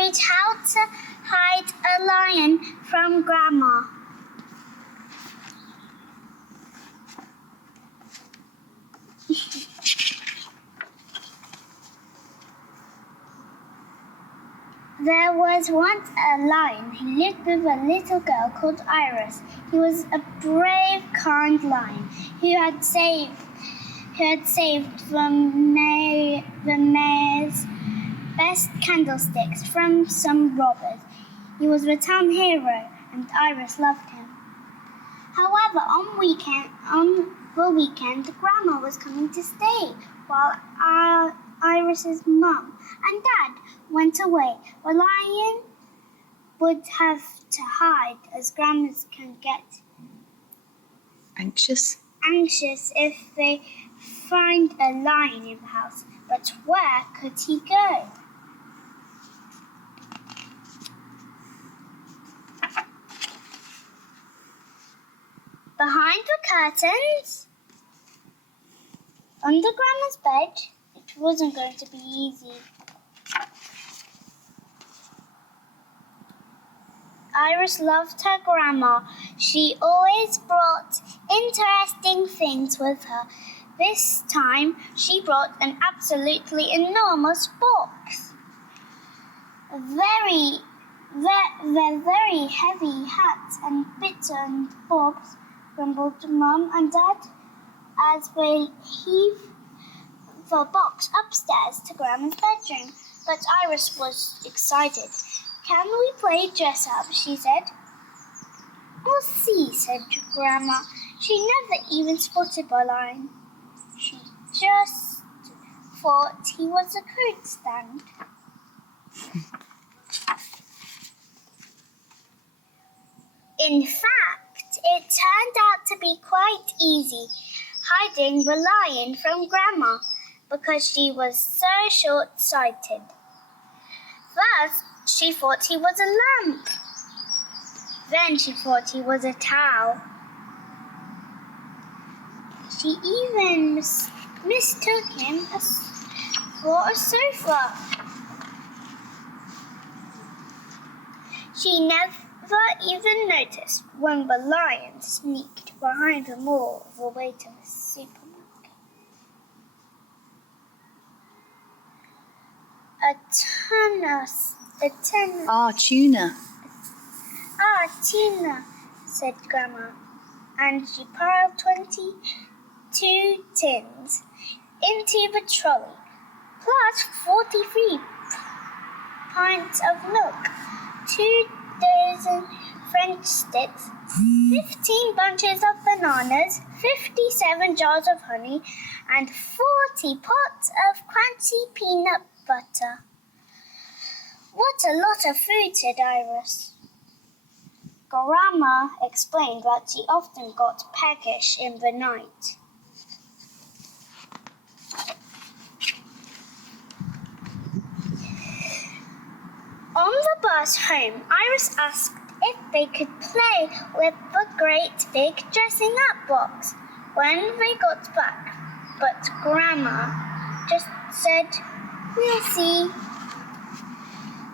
worried how to hide a lion from Grandma. There was once a lion who lived with a little girl called Iris. He was a brave, kind lion who had saved the mayor's best candlesticks from some robbers. He was a town hero, and Iris loved him. However, on the weekend, Grandma was coming to stay while Iris's mum and dad went away. The lion would have to hide, as Grandmas can get Anxious if they find a lion in the house. But where could he go? Behind the curtains, under Grandma's bed. It wasn't going to be easy. Iris loved her Grandma. She always brought interesting things with her. This time, she brought an absolutely enormous box. Very heavy hats and bits and bobs, grumbled Mum and Dad as they heaved the box upstairs to Grandma's bedroom. But Iris was excited. "Can we play dress up?" she said. "We'll see," said Grandma. She never even spotted the lion. She just thought he was a coat stand. In fact, it turned out to be quite easy hiding the lion from Grandma because she was so short-sighted. First, she thought he was a lamp. Then she thought he was a towel. She even mistook him for a sofa. She never even noticed when the lion sneaked behind them all the way to the supermarket. Tuna, said Grandma, and she piled 22 tins into the trolley, plus 43 pints of milk, 2 dozen French sticks, 15 bunches of bananas, 57 jars of honey, and 40 pots of crunchy peanut butter. "What a lot of food," said Iris. Grandma explained that she often got peckish in the night. On the bus home, Iris asked if they could play with the great big dressing up box when they got back, but Grandma just said, "We'll see."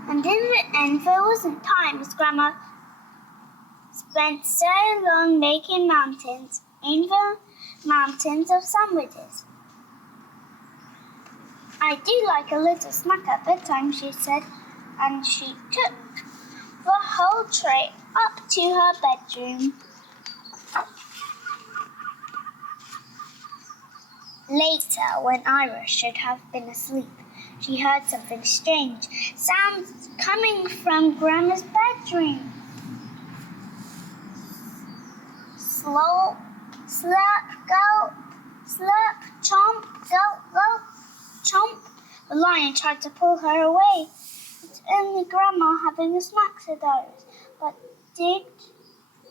And in the end, there wasn't time, as Grandma spent so long making mountains of sandwiches. "I do like a little snack at bedtime," she said, and she took the whole tray up to her bedroom. Later, when Iris should have been asleep, she heard something strange, sounds coming from Grandma's bedroom. Slurp, slurp, gulp, slurp, chomp, gulp, gulp, chomp. The lion tried to pull her away. "It's only Grandma having a snack," said Iris. But did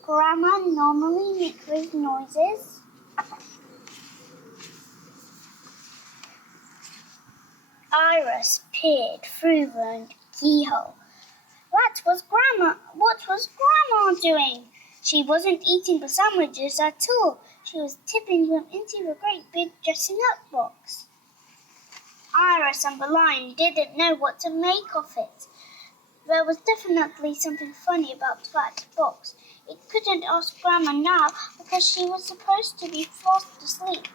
Grandma normally make those noises? Iris peered through the keyhole. What was Grandma doing? She wasn't eating the sandwiches at all. She was tipping them into the great big dressing up box. Iris and the lion didn't know what to make of it. There was definitely something funny about that box. It couldn't ask Grandma now because she was supposed to be fast asleep.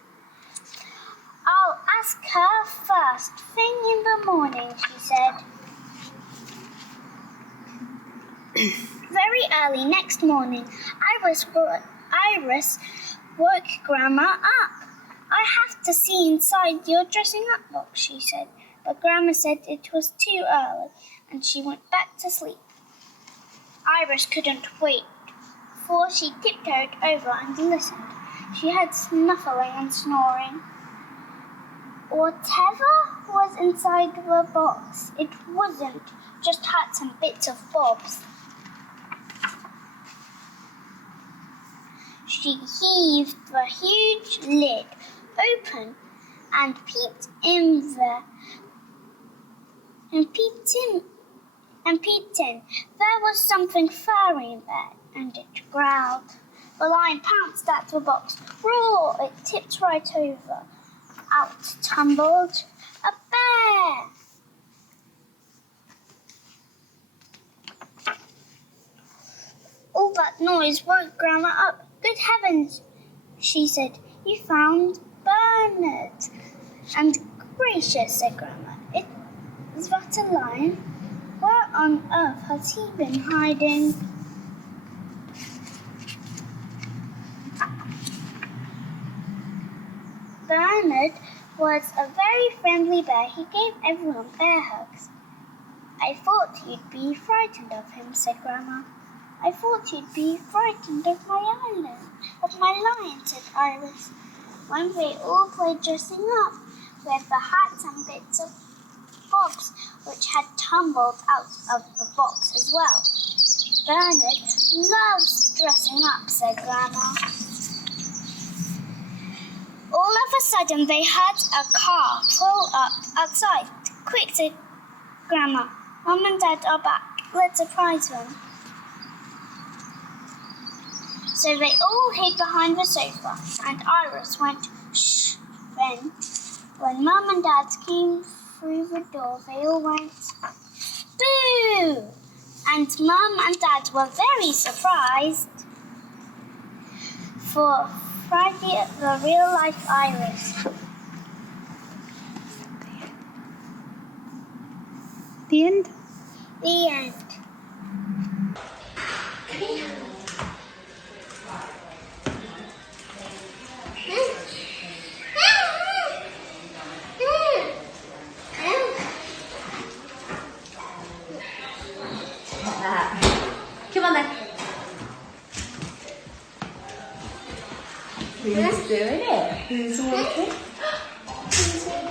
I'll ask her first thing in the morning, she said. Very early next morning, Iris woke Grandma up. I have to see inside your dressing up box, she said, but Grandma said it was too early, and she went back to sleep. Iris couldn't wait, for she tiptoed over and listened. She heard snuffling and snoring. Whatever was inside the box, it wasn't just hats and bits of bobs. She heaved the huge lid open and peeped in. There was something furry in there, and it growled. The lion pounced at the box. Roar! It tipped right over. Out tumbled a bear. All that noise woke Grandma up. Good heavens, she said. You found Bernard. And gracious, said Grandma. Is that a lion? Where on earth has he been hiding? Bernard was a very friendly bear. He gave everyone bear hugs. I thought you'd be frightened of him, said Grandma. I thought you'd be frightened of my lion, said Iris. When they all played dressing up with the hats and bits of bobs, which had tumbled out of the box as well. Bernard loves dressing up, said Grandma. All of a sudden, they heard a car pull up outside. Quick, said Grandma. Mum and Dad are back. Let's surprise them. So they all hid behind the sofa, and Iris went, shh. Then, when Mum and Dad came through the door, they all went, boo! And Mum and Dad were very surprised. For Friday, the real-life Iris. The end? The end. Come on then. Who's doing it? Who's working? Who's working?